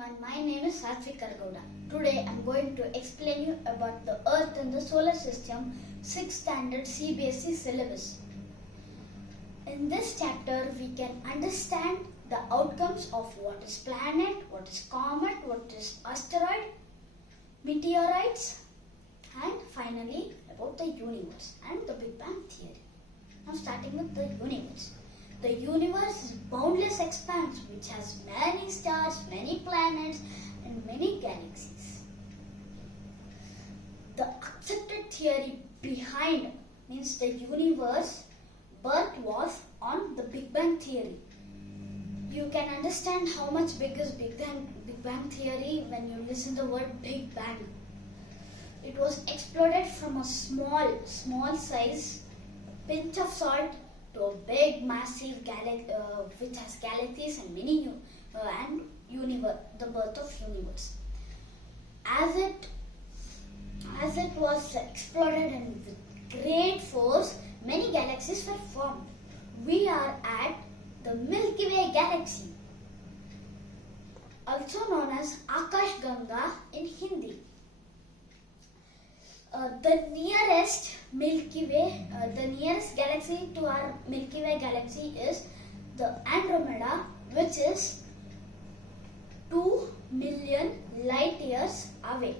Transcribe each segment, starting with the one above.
everyone, my name is Satvik Gowda. Today I am going to explain you about the Earth and the Solar System 6th standard CBSE syllabus. In this chapter we can understand the outcomes of what is planet, what is comet, what is asteroid, meteorites, and finally about the universe and the Big Bang theory. Now starting with the universe. The universe is a boundless expanse which has many stars, many planets and many galaxies. The accepted theory behind means the universe birth was on the Big Bang theory. You can understand how much big is Big Bang theory when you listen the word Big Bang. It was exploded from a small size pinch of salt to a big massive which has galaxies and many and universe, the birth of universe. As it was exploded and with great force, many galaxies were formed. We are at the Milky Way galaxy, also known as Akash Ganga in Hindi. The nearest galaxy to our Milky Way galaxy is the Andromeda, which is 2 million light years away.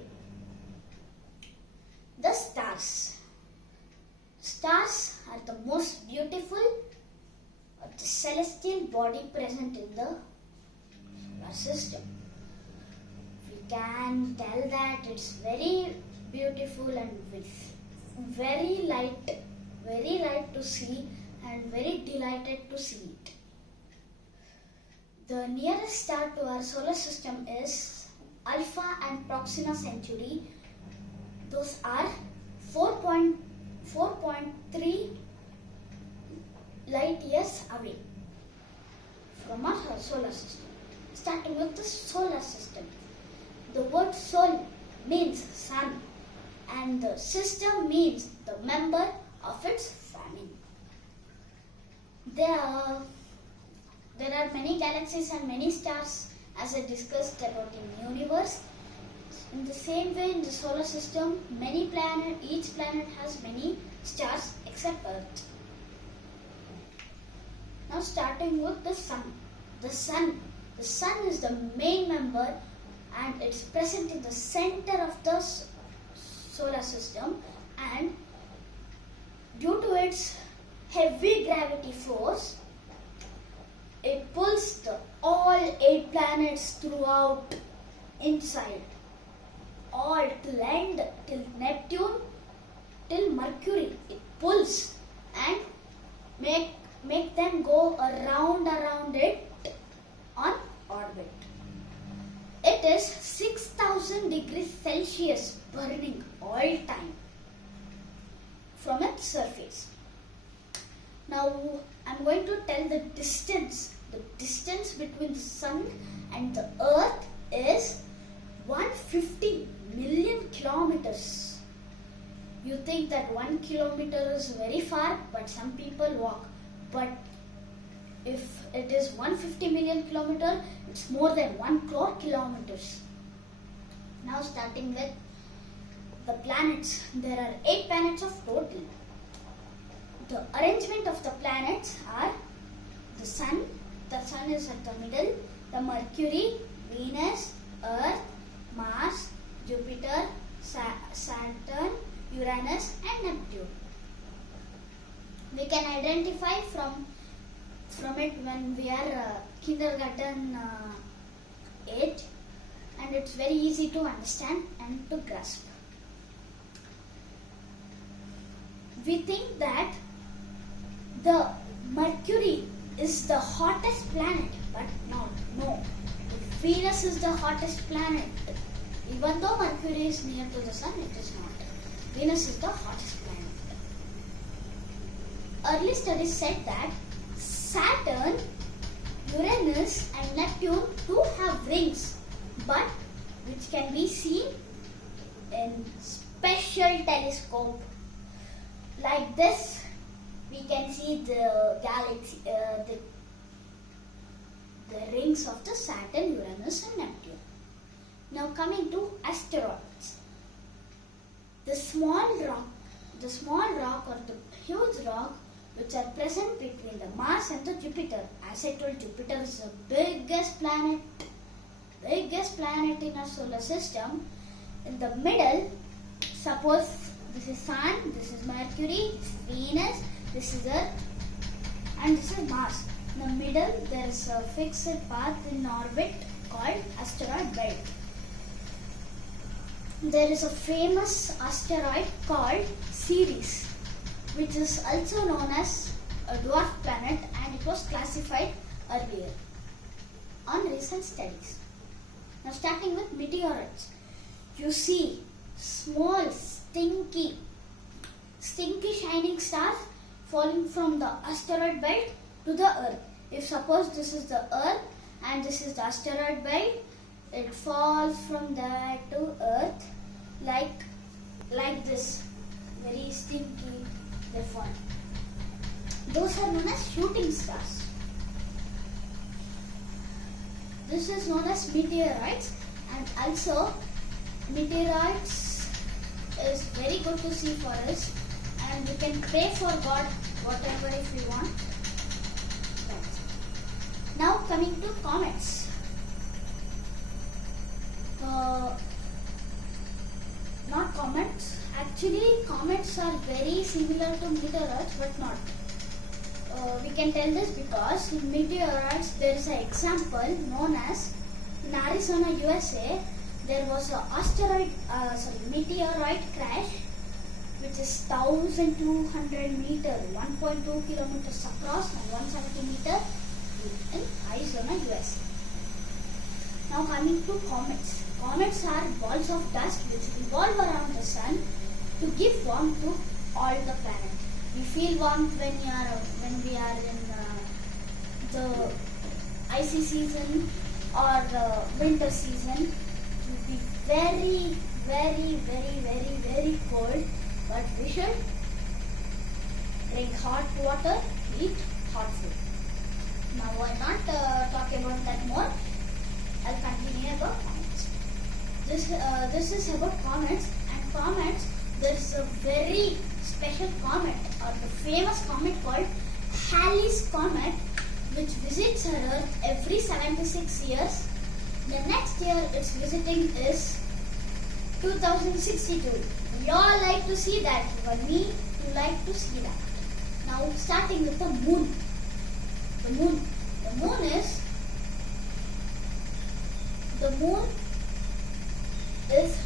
The stars. Stars are the most beautiful celestial body present in the solar system. We can tell that it's very beautiful and very light to see and very delighted to see it. The nearest star to our solar system is Alpha and Proxima Centauri. Those are 4.3 light years away from our solar system. Starting with the solar system. The word sol means sun, and the system means the member of its family. There are many galaxies and many stars, as I discussed about in universe. In the same way, in the solar system, each planet has many stars except Earth. Now starting with the sun. The sun is the main member and it's present in the center of the solar system, and due to its heavy gravity force, it pulls all 8 planets throughout inside, all till Neptune, till Mercury. It pulls and make them go around it on orbit. It is 6,000 degrees Celsius burning all time from its surface. Now I am going to tell the distance. The distance between the sun and the earth is 150 million kilometers. You think that 1 kilometer is very far, but some people walk. But if it is 150 million kilometer, it's more than 1 crore kilometers. Now starting with the planets. There are 8 planets of total. The arrangement of the planets are the sun is at the middle, the Mercury, Venus, Earth, Mars, Jupiter, Saturn, Uranus and Neptune. We can identify from it when we are kindergarten age, and it's very easy to understand and to grasp. We think that the Mercury is the hottest planet, but no. Venus is the hottest planet. Even though Mercury is near to the sun, it is not. Venus is the hottest planet. Early studies said that Saturn, Uranus and Neptune do have rings, but which can be seen in special telescope. Like this, we can see the rings of the Saturn, Uranus and Neptune. Now coming to asteroids. The small rock or the huge rock which are present between the Mars and the Jupiter. As I told, Jupiter is the biggest planet in our solar system. In the middle, suppose this is Sun, this is Mercury, this is Venus, this is Earth, and this is Mars. In the middle, there is a fixed path in orbit called asteroid belt. There is a famous asteroid called Ceres, which is also known as a dwarf planet, and it was classified earlier on recent studies. Now starting with meteorites. You see small stinky shining stars falling from the asteroid belt to the earth. If suppose this is the earth and this is the asteroid belt, it falls from there to earth like this, very stinky they fall. Those are known as shooting stars. This is known as meteorites, and also meteorites is very good to see for us, and we can pray for God whatever if we want. Now coming to comets. Not comets. Actually, comets are very similar to meteorites, but not. We can tell this because in meteorites there is an example known as in Arizona, USA. There was a meteorite crash, which is 1,200 meters, 1.2 kilometers across and 170 meters in Arizona, USA. Now coming to comets. Comets are balls of dust which revolve around the sun to give warmth to all the planet. We feel warmth when we are in the icy season or winter season. It will be very, very, very, very, very cold, but we should drink hot water, eat hot food. Now I will not talk about that more. I'll continue about comets. This is about comets, and comets, there is a very special comet or the famous comet called Halley's Comet, which visits our Earth every 76 years. The next year its visiting is 2062. We all like to see that. Even me, you like to see that. Now starting with the moon. The moon is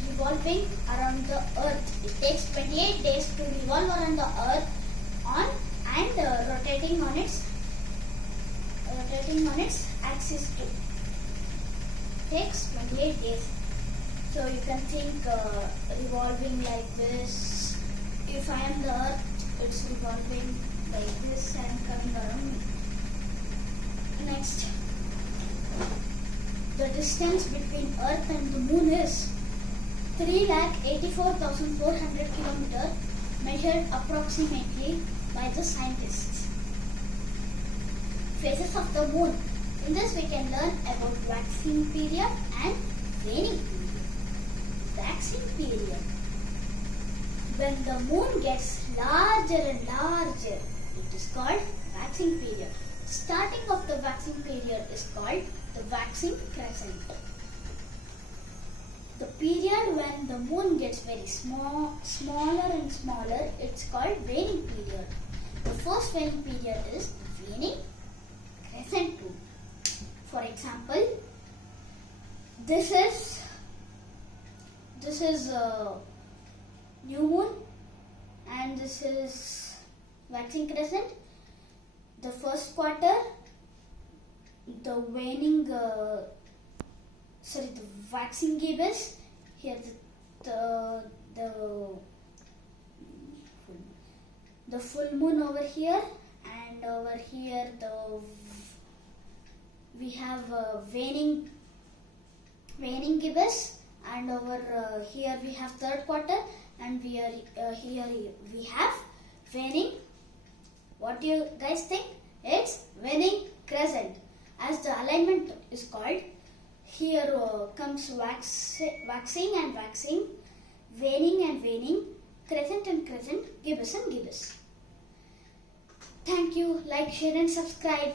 revolving around the Earth. It takes 28 days to revolve around the Earth and rotating on its axis too. Takes 28 days. So you can think revolving like this. If I am the Earth, it's revolving like this and coming around me. Next, the distance between Earth and the Moon is 3,84,400 kilometers, measured approximately by the scientists. Phases of the Moon. In this we can learn about waxing period and waning period. Waxing period. When the Moon gets larger and larger, it is called waxing period. Starting of the waxing period is called the waxing crescent. The period when the Moon gets very smaller and smaller, it's called waning period. The first waning period is waning crescent moon. For example, this is new moon and this is waxing crescent. The first quarter, the waxing gibbous. Here the full moon over here, and over here we have waning gibbous, and over here we have third quarter, and here we have waning. What do you guys think? It's waning crescent. As the alignment is called, Here comes waxing and waxing, waning and waning, crescent and crescent, gibbous and gibbous. Thank you. Like, share and subscribe.